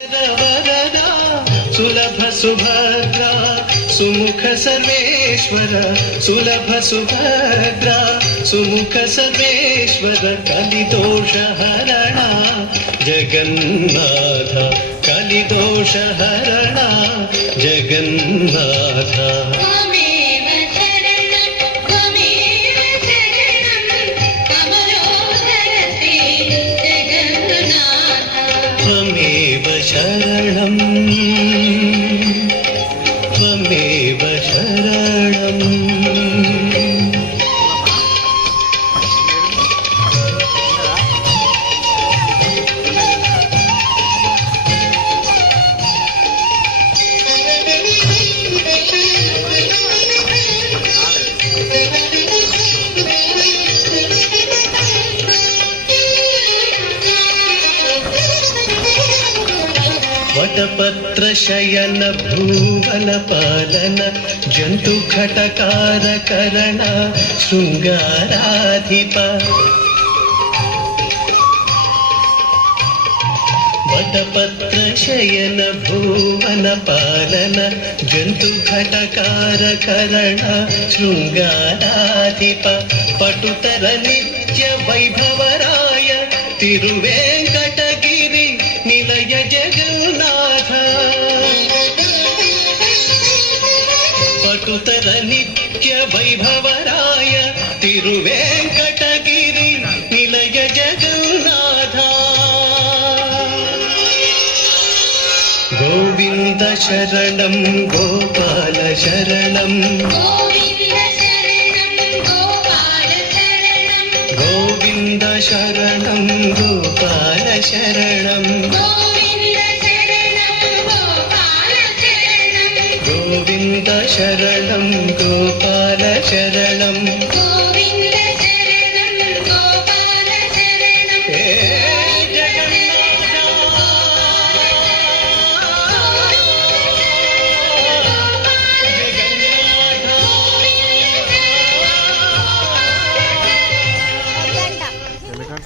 वरदा सुलभ सुभद्रा सुमुख सर्वेश्वर सुलभ सुभद्रा सुमुख सर्वेश्वर कलिदोष हरण जगन्नाथ कलिदोष हरण जगन्नाथ शरणं त्वमेव शरणम् वटपत्र शयन भुवन पालन जंतु खटकार करण शृंगाराधिप वटपत्र शयन भुवन पालन जंतु खटकार करण शृंगाराधिप पटुतर नित्य वैभवराय तिरुवेंकटगिरि निलय जगन्नाथ पटुतर नित्य वैभवराय तिरुवेंकटगिरि निलय जगन्नाथ गोविंद शरणं गोपाल शरणं गोविंद शरणं गोपाल शरणं गोविंद शरणं